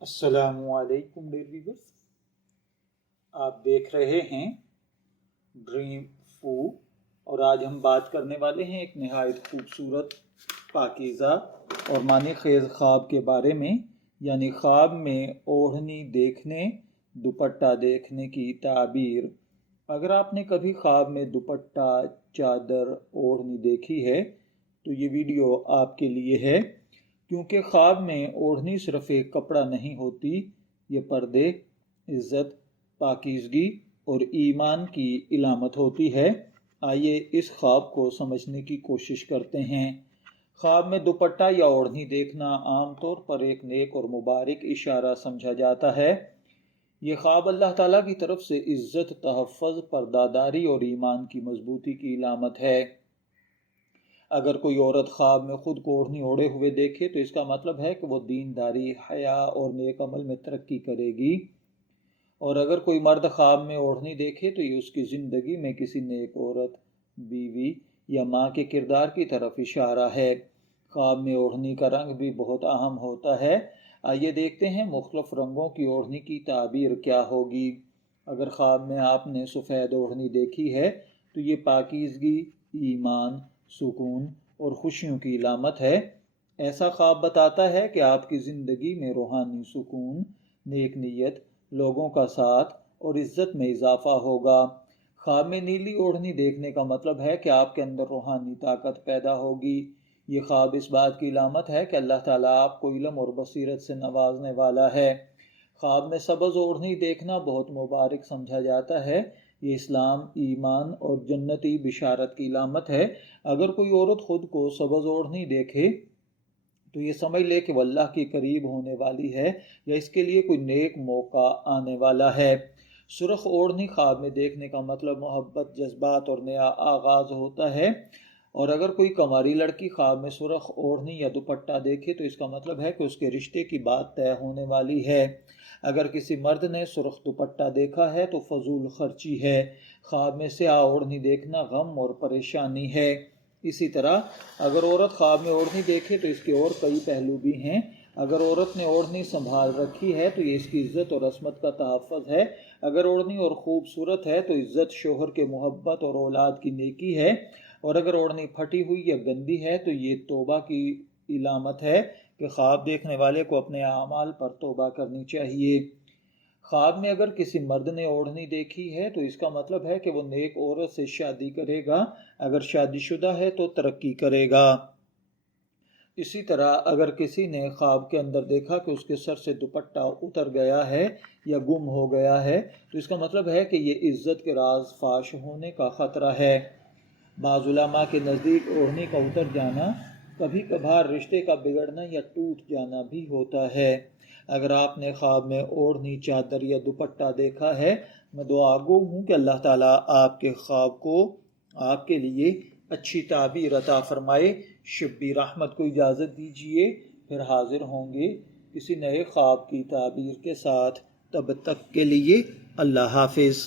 السلام علیکم dear viewers, آپ دیکھ رہے ہیں ڈریم فو اور آج ہم بات کرنے والے ہیں ایک نہایت خوبصورت، پاکیزہ اور معنی خیز خواب کے بارے میں، یعنی خواب میں اوڑھنی دیکھنے، دوپٹہ دیکھنے کی تعبیر۔ اگر آپ نے کبھی خواب میں دوپٹہ، چادر، اوڑھنی دیکھی ہے تو یہ ویڈیو آپ کے لیے ہے، کیونکہ خواب میں اوڑھنی صرف ایک کپڑا نہیں ہوتی، یہ پردے، عزت، پاکیزگی اور ایمان کی علامت ہوتی ہے۔ آئیے اس خواب کو سمجھنے کی کوشش کرتے ہیں۔ خواب میں دوپٹہ یا اوڑھنی دیکھنا عام طور پر ایک نیک اور مبارک اشارہ سمجھا جاتا ہے۔ یہ خواب اللہ تعالیٰ کی طرف سے عزت، تحفظ، پرداداری اور ایمان کی مضبوطی کی علامت ہے۔ اگر کوئی عورت خواب میں خود کو اوڑھنی اوڑھے ہوئے دیکھے تو اس کا مطلب ہے کہ وہ دینداری، حیا اور نیک عمل میں ترقی کرے گی، اور اگر کوئی مرد خواب میں اوڑھنی دیکھے تو یہ اس کی زندگی میں کسی نیک عورت، بیوی یا ماں کے کردار کی طرف اشارہ ہے۔ خواب میں اوڑھنی کا رنگ بھی بہت اہم ہوتا ہے۔ آئیے دیکھتے ہیں مختلف رنگوں کی اوڑھنی کی تعبیر کیا ہوگی۔ اگر خواب میں آپ نے سفید اوڑھنی دیکھی ہے تو یہ پاکیزگی، ایمان، سکون اور خوشیوں کی علامت ہے۔ ایسا خواب بتاتا ہے کہ آپ کی زندگی میں روحانی سکون، نیک نیت، لوگوں کا ساتھ اور عزت میں اضافہ ہوگا۔ خواب میں نیلی اوڑھنی دیکھنے کا مطلب ہے کہ آپ کے اندر روحانی طاقت پیدا ہوگی۔ یہ خواب اس بات کی علامت ہے کہ اللہ تعالیٰ آپ کو علم اور بصیرت سے نوازنے والا ہے۔ خواب میں سبز اوڑھنی دیکھنا بہت مبارک سمجھا جاتا ہے۔ یہ اسلام، ایمان اور جنتی بشارت کی علامت ہے۔ اگر کوئی عورت خود کو سبز اوڑھنی دیکھے تو یہ سمجھ لے کہ وہ اللہ کے قریب ہونے والی ہے یا اس کے لیے کوئی نیک موقع آنے والا ہے۔ سرخ اوڑھنی خواب میں دیکھنے کا مطلب محبت، جذبات اور نیا آغاز ہوتا ہے، اور اگر کوئی کنواری لڑکی خواب میں سرخ اوڑھنی یا دوپٹہ دیکھے تو اس کا مطلب ہے کہ اس کے رشتے کی بات طے ہونے والی ہے۔ اگر کسی مرد نے سرخ دوپٹہ دیکھا ہے تو فضول خرچی ہے۔ خواب میں سیاہ اوڑھنی دیکھنا غم اور پریشانی ہے۔ اسی طرح اگر عورت خواب میں اوڑھنی دیکھے تو اس کے اور کئی پہلو بھی ہیں۔ اگر عورت نے اوڑھنی سنبھال رکھی ہے تو یہ اس کی عزت اور عصمت کا تحفظ ہے۔ اگر اوڑھنی اور خوبصورت ہے تو عزت، شوہر کے محبت اور اولاد کی نیکی ہے، اور اگر اوڑھنی پھٹی ہوئی یا گندی ہے تو یہ توبہ کی علامت ہے کہ خواب دیکھنے والے کو اپنے اعمال پر توبہ کرنی چاہیے۔ خواب میں اگر کسی مرد نے اوڑھنی دیکھی ہے تو اس کا مطلب ہے کہ وہ نیک عورت سے شادی کرے گا، اگر شادی شدہ ہے تو ترقی کرے گا۔ اسی طرح اگر کسی نے خواب کے اندر دیکھا کہ اس کے سر سے دوپٹہ اتر گیا ہے یا گم ہو گیا ہے تو اس کا مطلب ہے کہ یہ عزت کے راز فاش ہونے کا خطرہ ہے۔ بعض علماء کے نزدیک اوڑھنی کا اتر جانا کبھی کبھار رشتے کا بگڑنا یا ٹوٹ جانا بھی ہوتا ہے۔ اگر آپ نے خواب میں اوڑھنی، چادر یا دوپٹہ دیکھا ہے، میں دعا گو ہوں کہ اللہ تعالیٰ آپ کے خواب کو آپ کے لیے اچھی تعبیر عطا فرمائے۔ شبیر احمد کو اجازت دیجیے، پھر حاضر ہوں گے کسی نئے خواب کی تعبیر کے ساتھ۔ تب تک کے لیے اللہ حافظ۔